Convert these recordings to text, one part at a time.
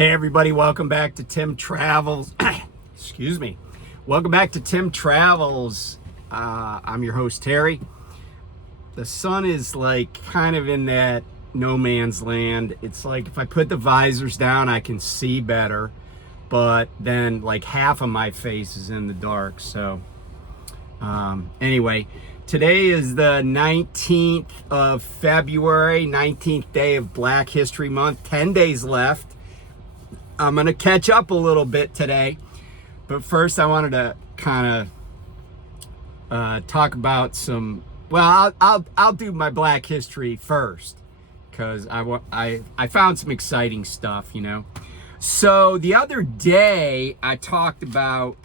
Hey everybody, welcome back to Tim Travels. Excuse me. Welcome back to Tim Travels. I'm your host, Terry. The sun is like kind of in that no man's land. It's like if I put the visors down, I can see better, but then like half of my face is in the dark. So anyway, today is the 19th of February, 19th day of Black History Month, 10 days left. I'm going to catch up a little bit today, but first I wanted to kind of talk about some, well, I'll do my Black history first because I found some exciting stuff, you know. So the other day I talked about,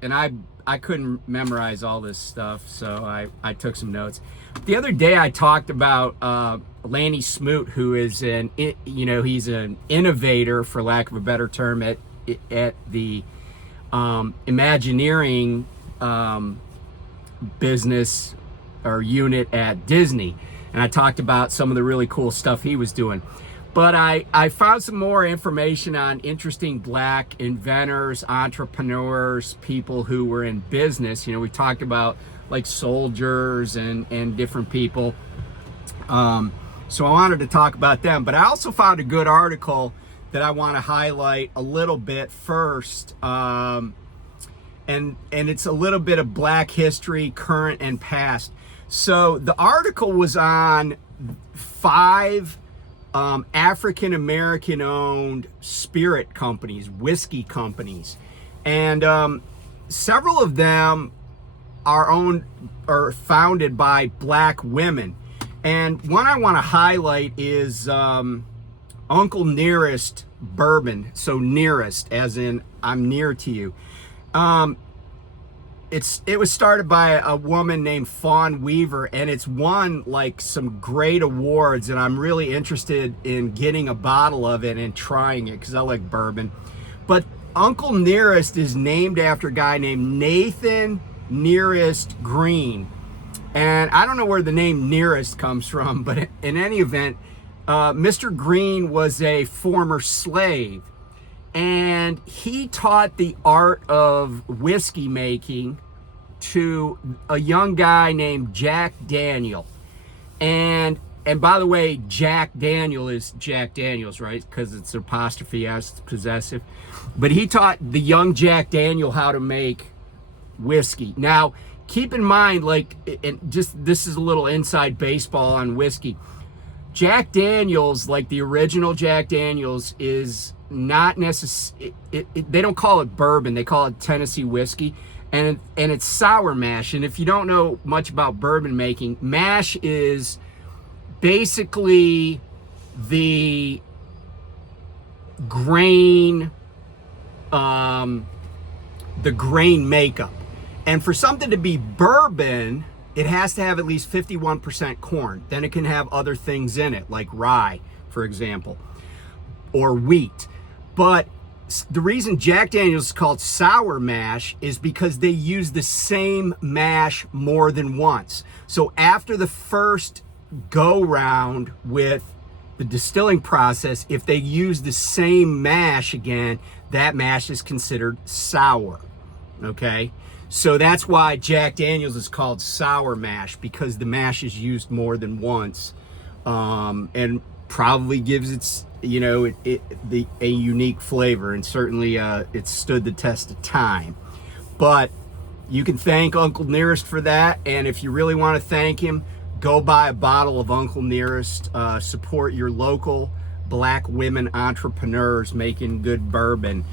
and I couldn't memorize all this stuff, so I took some notes. The other day I talked about Lanny Smoot, who is he's an innovator, for lack of a better term, at the Imagineering business or unit at Disney. And I talked about some of the really cool stuff he was doing. But I found some more information on interesting Black inventors, entrepreneurs, people who were in business. You know, we talked about like soldiers and different people. So I wanted to talk about them. But I also found a good article that I want to highlight a little bit first. And it's a little bit of Black history, current and past. So the article was on 5 African-American owned spirit companies, whiskey companies. And several of them are owned or founded by Black women. And one I want to highlight is Uncle Nearest Bourbon. So nearest, as in I'm near to you. It was started by a woman named Fawn Weaver, and it's won like some great awards, and I'm really interested in getting a bottle of it and trying it because I like bourbon. But Uncle Nearest is named after a guy named Nathan Nearest Green. And I don't know where the name Nearest comes from, but in any event, Mr. Green was a former slave, and he taught the art of whiskey making to a young guy named Jack Daniel. And by the way, Jack Daniel is Jack Daniels, right? Because it's an apostrophe S, it's possessive. But he taught the young Jack Daniel how to make whiskey. Now, keep in mind, like, and just this is a little inside baseball on whiskey. Jack Daniels, like the original Jack Daniels, is not necessarily, they don't call it bourbon, they call it Tennessee whiskey, and it's sour mash. And if you don't know much about bourbon making, mash is basically the grain makeup. And for something to be bourbon, it has to have at least 51% corn. Then it can have other things in it, like rye, for example, or wheat. But the reason Jack Daniels is called sour mash is because they use the same mash more than once. So after the first go round with the distilling process, if they use the same mash again, that mash is considered sour, okay? So that's why Jack Daniels is called sour mash, because the mash is used more than once, and probably gives its, you know, a unique flavor, and certainly it stood the test of time. But you can thank Uncle Nearest for that, and if you really want to thank him, go buy a bottle of Uncle Nearest. Support your local Black women entrepreneurs making good bourbon.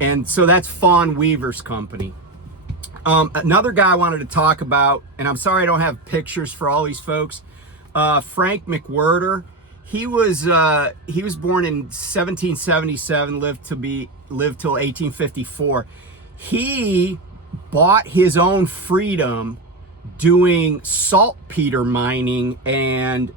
And so that's Fawn Weaver's company. Another guy I wanted to talk about, and I'm sorry I don't have pictures for all these folks. Frank McWhirter. He was born in 1777, lived till 1854. He bought his own freedom doing saltpeter mining and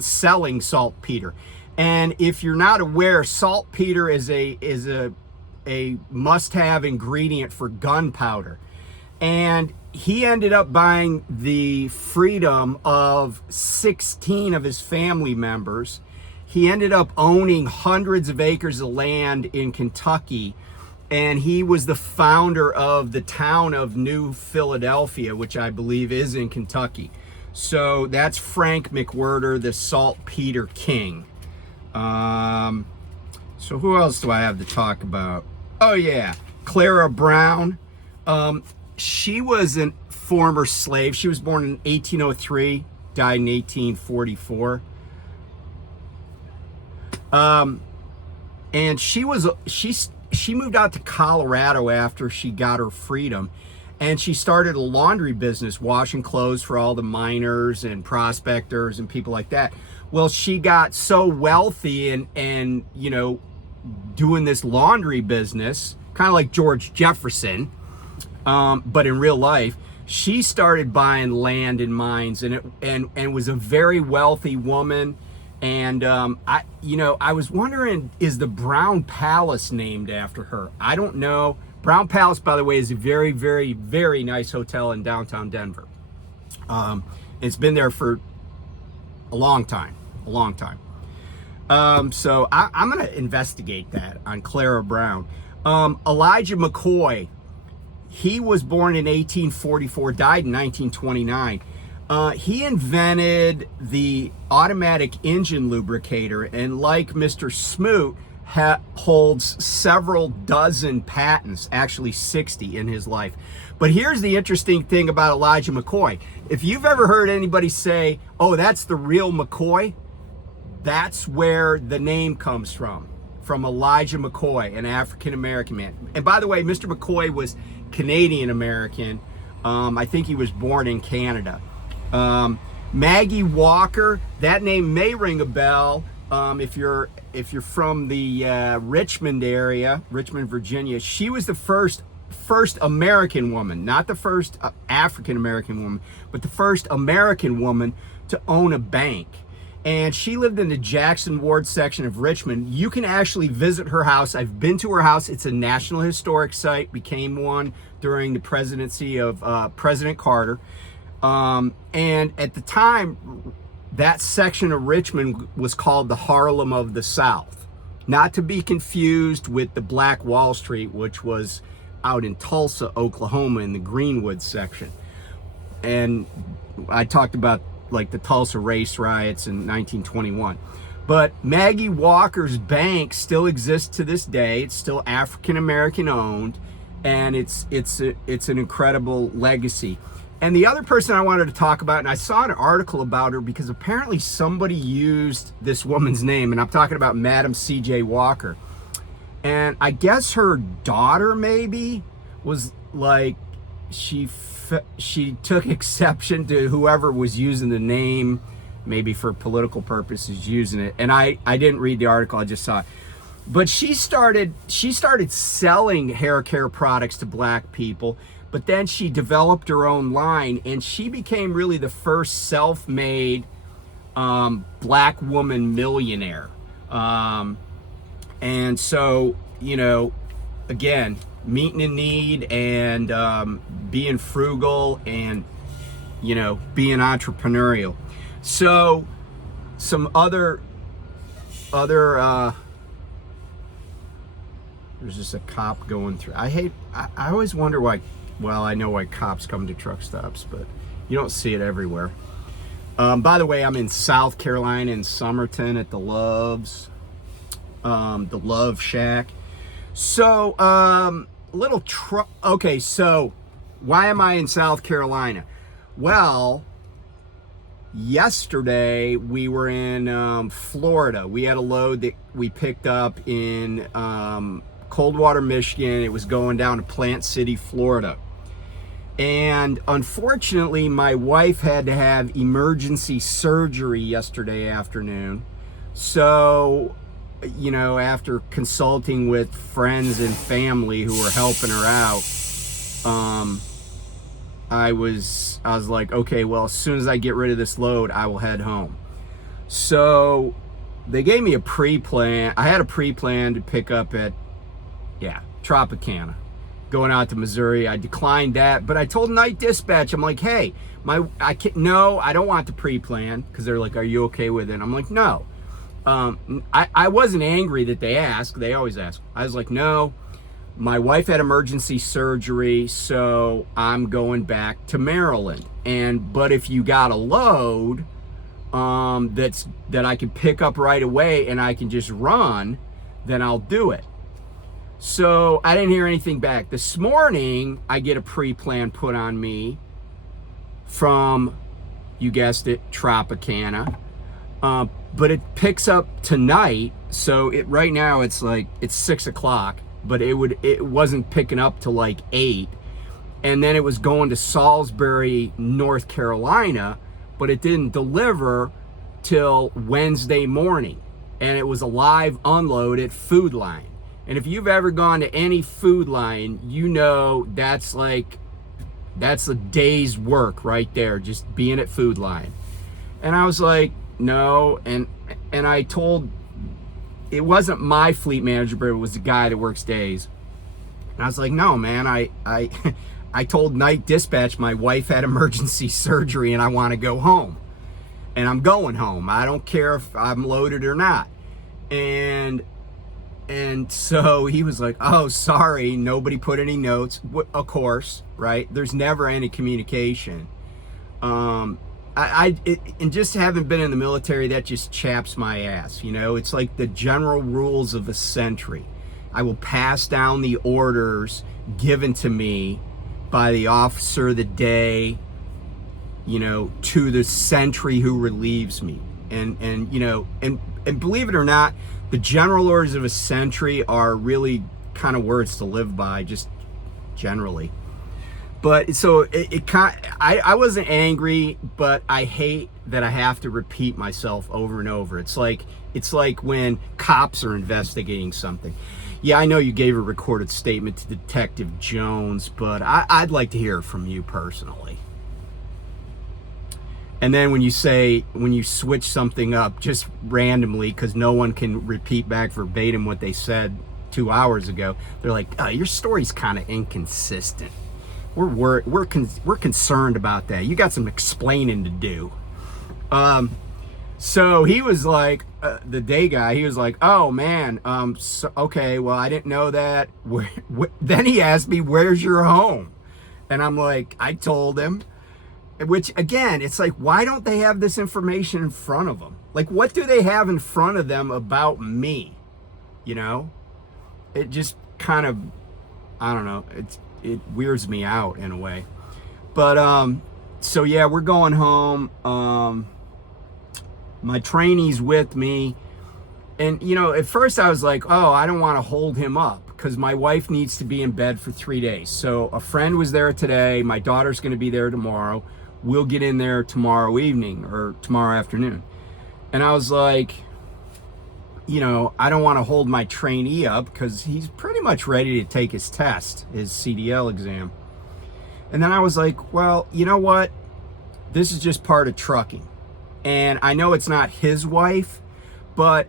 selling saltpeter. And if you're not aware, saltpeter is a must-have ingredient for gunpowder. And he ended up buying the freedom of 16 of his family members. he ended up owning hundreds of acres of land in Kentucky, and he was the founder of the town of New Philadelphia, which I believe is in Kentucky. So that's Frank McWhirter, the Saltpeter King. So who else do I have to talk about? Oh yeah, Clara Brown. She was a former slave. She was born in 1803, died in 1844. And she moved out to Colorado after she got her freedom, and she started a laundry business, washing clothes for all the miners and prospectors and people like that. Well, she got so wealthy and you know, doing this laundry business, kind of like George Jefferson, but in real life, she started buying land and mines, and was a very wealthy woman. And I was wondering, is the Brown Palace named after her? I don't know. Brown Palace, by the way, is a very, very, very nice hotel in downtown Denver. It's been there for a long time. So I'm going to investigate that on Clara Brown. Elijah McCoy, he was born in 1844, died in 1929. He invented the automatic engine lubricator, and like Mr. Smoot, holds several dozen patents, actually 60 in his life. But here's the interesting thing about Elijah McCoy. If you've ever heard anybody say, oh, that's the real McCoy, that's where the name comes from Elijah McCoy, an African-American man. And by the way, Mr. McCoy was Canadian-American. I think he was born in Canada. Maggie Walker, that name may ring a bell if you're from the Richmond area, Richmond, Virginia. She was the first American woman, not the first African American woman, but the first American woman to own a bank. And she lived in the Jackson Ward section of Richmond. You can actually visit her house. I've been to her house. It's a National Historic Site, became one during the presidency of President Carter. And at the time, that section of Richmond was called the Harlem of the South. Not to be confused with the Black Wall Street, which was out in Tulsa, Oklahoma, in the Greenwood section. And I talked about like the Tulsa race riots in 1921. But Maggie Walker's bank still exists to this day. It's still African American owned, and it's an incredible legacy. And the other person I wanted to talk about, and I saw an article about her because apparently somebody used this woman's name, and I'm talking about Madam C.J. Walker. And I guess her daughter maybe was like, she took exception to whoever was using the name, maybe for political purposes, using it. And I didn't read the article, I just saw it. But she started selling hair care products to black people, but then she developed her own line, and she became really the first self-made black woman millionaire. And so, you know, again, meeting a need and being frugal and, you know, being entrepreneurial. So some other there's just a cop going through. I always wonder why, well, I know why cops come to truck stops, but you don't see it everywhere. By the way, I'm in South Carolina, in Somerton, at the Loves, the Love Shack. So, okay, so why am I in South Carolina? Well, yesterday we were in Florida. We had a load that we picked up in Coldwater, Michigan. It was going down to Plant City, Florida. And unfortunately, my wife had to have emergency surgery yesterday afternoon. So, you know, after consulting with friends and family who were helping her out, I was like, okay, well, as soon as I get rid of this load, I will head home. So they gave me a pre-plan. I had a pre-plan to pick up at, Tropicana, going out to Missouri. I declined that, but I told Night Dispatch, I'm like, hey, I don't want the pre-plan, because they're like, are you okay with it? I'm like, no. I wasn't angry that they asked. They always ask. I was like, no, my wife had emergency surgery, so I'm going back to Maryland. But if you got a load that I can pick up right away and I can just run, then I'll do it. So I didn't hear anything back. This morning, I get a pre-plan put on me from, you guessed it, Tropicana. But it picks up tonight. So right now it's 6 o'clock, but it wasn't picking up till like 8. And then it was going to Salisbury, North Carolina, but it didn't deliver till Wednesday morning. And it was a live unload at Food Line. And if you've ever gone to any Food Line, you know that's a day's work right there, just being at Food Line. And I was like, no. And I told, it wasn't my fleet manager, but it was the guy that works days. And I was like, no, man, I told night dispatch my wife had emergency surgery and I want to go home. And I'm going home. I don't care if I'm loaded or not. And so he was like, oh, sorry, nobody put any notes. Of course, right? There's never any communication. And just having been in the military, that just chaps my ass. You know, it's like the general rules of a sentry. I will pass down the orders given to me by the officer of the day, you know, to the sentry who relieves me. And you know, and believe it or not, the general orders of a sentry are really kind of words to live by, just generally. But so I wasn't angry, but I hate that I have to repeat myself over and over. It's like when cops are investigating something. Yeah, I know you gave a recorded statement to Detective Jones, but I'd like to hear from you personally. And then when you switch something up just randomly because no one can repeat back verbatim what they said 2 hours ago, they're like, oh, your story's kind of inconsistent. We're concerned about that. You got some explaining to do. So he was like, the day guy, he was like, oh man, so, okay, well, I didn't know that. Then he asked me, where's your home? And I'm like, I told him. Which, again, it's like, why don't they have this information in front of them? Like, what do they have in front of them about me? You know? It just kind of, I don't know, it weirds me out in a way. But, so yeah, we're going home. My trainee's with me. And, you know, at first I was like, oh, I don't want to hold him up because my wife needs to be in bed for 3 days. So a friend was there today. My daughter's going to be there tomorrow. We'll get in there tomorrow evening or tomorrow afternoon. And I was like, you know, I don't want to hold my trainee up because he's pretty much ready to take his test, his CDL exam. And then I was like, well, you know what? This is just part of trucking. And I know it's not his wife, but,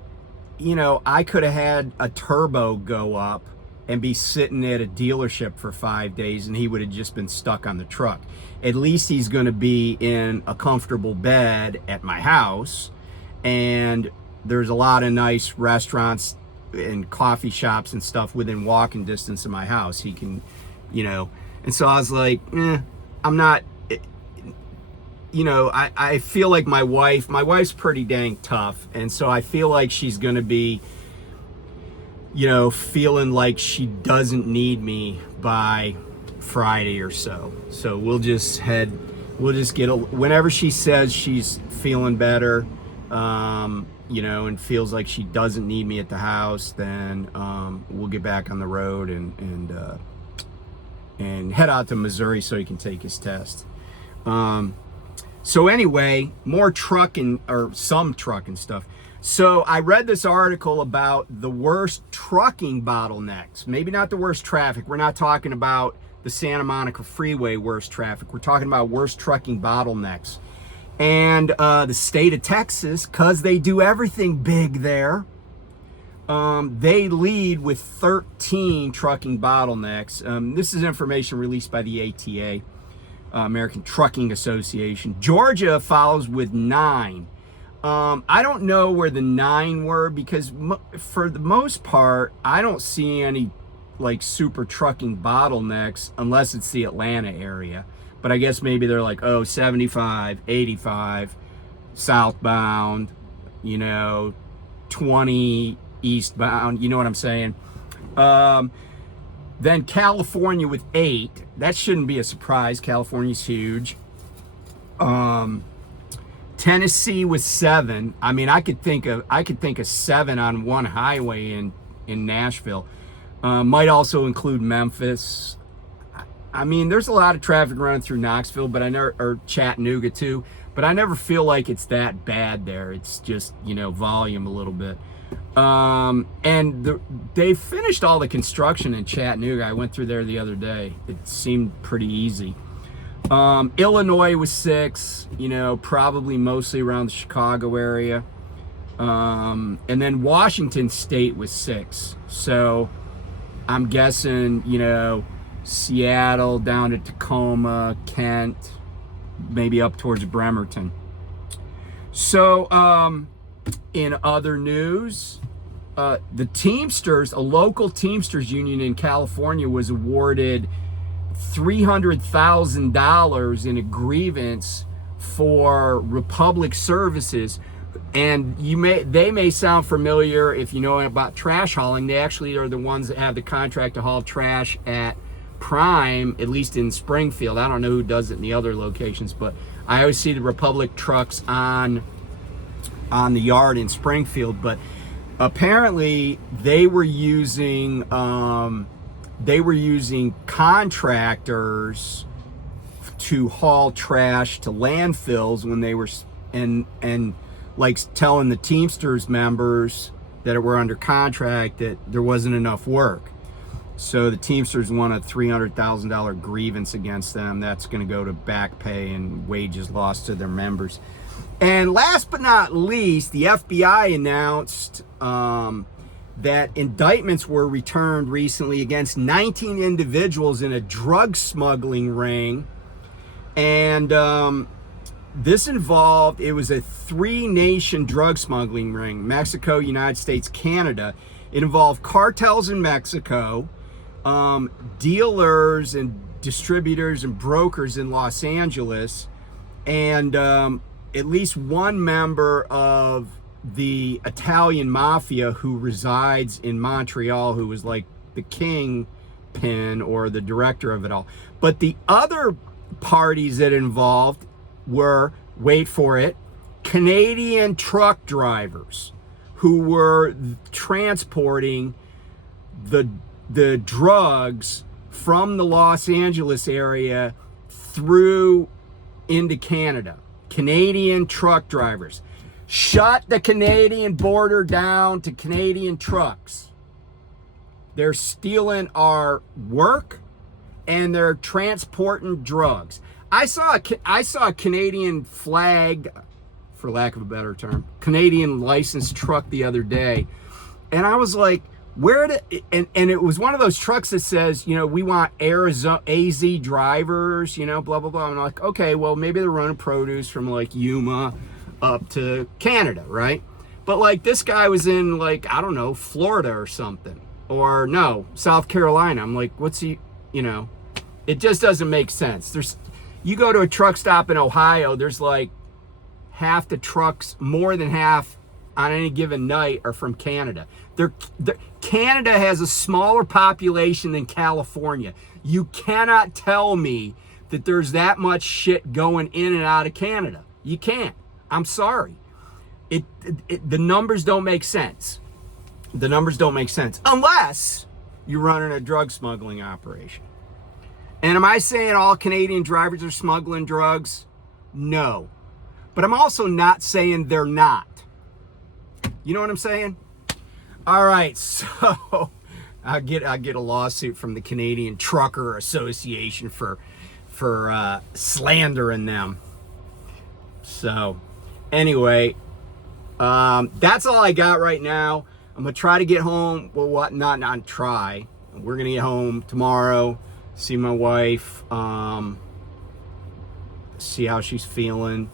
you know, I could have had a turbo go up and be sitting at a dealership for 5 days and he would have just been stuck on the truck. At least he's going to be in a comfortable bed at my house, and there's a lot of nice restaurants and coffee shops and stuff within walking distance of my house. He can, you know, and so I was like, I'm not, you know, I feel like my wife's pretty dang tough, and so I feel like she's going to be, you know, feeling like she doesn't need me by Friday or so. So we'll just whenever she says she's feeling better, you know, and feels like she doesn't need me at the house, then we'll get back on the road and head out to Missouri so he can take his test. So anyway, more trucking, or some trucking stuff. So I read this article about the worst trucking bottlenecks. Maybe not the worst traffic. We're not talking about the Santa Monica Freeway worst traffic. We're talking about worst trucking bottlenecks. And the state of Texas, because they do everything big there, they lead with 13 trucking bottlenecks. This is information released by the ATA, American Trucking Association. Georgia follows with 9. I don't know where the 9 were because for the most part, I don't see any like super trucking bottlenecks unless it's the Atlanta area. But I guess maybe they're like, oh, 75, 85, southbound, 20 eastbound. You know what I'm saying? Then California with 8. That shouldn't be a surprise. California's huge. Tennessee with 7. I mean, I could think of 7 on one highway in Nashville. Might also include Memphis. I mean, there's a lot of traffic running through Knoxville, but or Chattanooga too. But I never feel like it's that bad there. It's just volume a little bit. And they finished all the construction in Chattanooga. I went through there the other day. It seemed pretty easy. Illinois was 6, probably mostly around the Chicago area. And then Washington State was 6. So I'm guessing, Seattle down to Tacoma, Kent, maybe up towards Bremerton. So, in other news, the Teamsters, a local Teamsters union in California, was awarded $300,000 in a grievance for Republic services. And they may sound familiar if you know about trash hauling. They actually are the ones that have the contract to haul trash at Prime, at least in Springfield. I don't know who does it in the other locations, but I always see the Republic trucks on the yard in Springfield. But apparently they were using contractors to haul trash to landfills when they were and like telling the Teamsters members that were under contract that there wasn't enough work. So the Teamsters won a $300,000 grievance against them. That's going to go to back pay and wages lost to their members. And last but not least, the FBI announced that indictments were returned recently against 19 individuals in a drug smuggling ring. And this involved, it was a 3-nation drug smuggling ring: Mexico, United States, Canada. It involved cartels in Mexico, dealers and distributors and brokers in Los Angeles, and at least one member of the Italian mafia who resides in Montreal, who was like the kingpin or the director of it all. But the other parties that involved were, wait for it, Canadian truck drivers who were transporting the drugs from the Los Angeles area through into Canada. Canadian truck drivers. Shut the Canadian border down to Canadian trucks. They're stealing our work and they're transporting drugs. I saw a Canadian flagged, for lack of a better term, Canadian licensed truck the other day, and I was like, and it was one of those trucks that says, we want Arizona AZ drivers, blah blah blah. I'm like, okay, well maybe they're running produce from like Yuma up to Canada, right? But like this guy was in like, I don't know, Florida or something, or no, South Carolina. I'm like, what's he? It just doesn't make sense. You go to a truck stop in Ohio, there's like half the trucks, more than half on any given night, are from Canada. Canada has a smaller population than California. You cannot tell me that there's that much shit going in and out of Canada. You can't. I'm sorry. The numbers don't make sense. The numbers don't make sense unless you're running a drug smuggling operation. And am I saying all Canadian drivers are smuggling drugs? No. But I'm also not saying they're not. You know what I'm saying? All right, so I get a lawsuit from the Canadian Trucker Association for slandering them. So anyway, that's all I got right now. I'm gonna try to get home. Well, not try. We're gonna get home tomorrow, see my wife, see how she's feeling,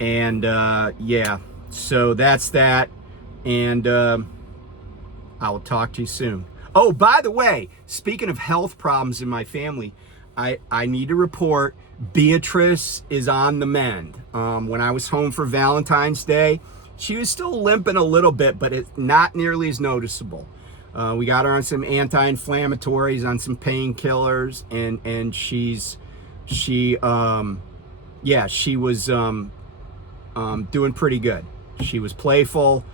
and yeah, So that's that. And I will talk to you soon. Oh, by the way, speaking of health problems in my family, I need to report Beatrice is on the mend. When I was home for Valentine's Day, she was still limping a little bit, but it's not nearly as noticeable. We got her on some anti-inflammatories, on some painkillers, and she was doing pretty good. She was playful,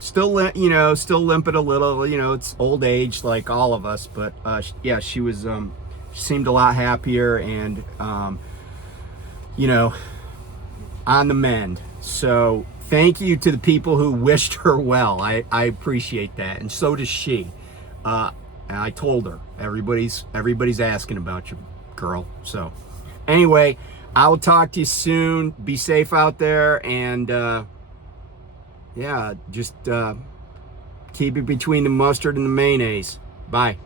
still limping a little. It's old age like all of us, but yeah, she was. She seemed a lot happier and on the mend. So thank you to the people who wished her well. I appreciate that, and so does she. And I told her everybody's asking about you, girl. So anyway, I will talk to you soon. Be safe out there, and yeah, just keep it between the mustard and the mayonnaise. Bye.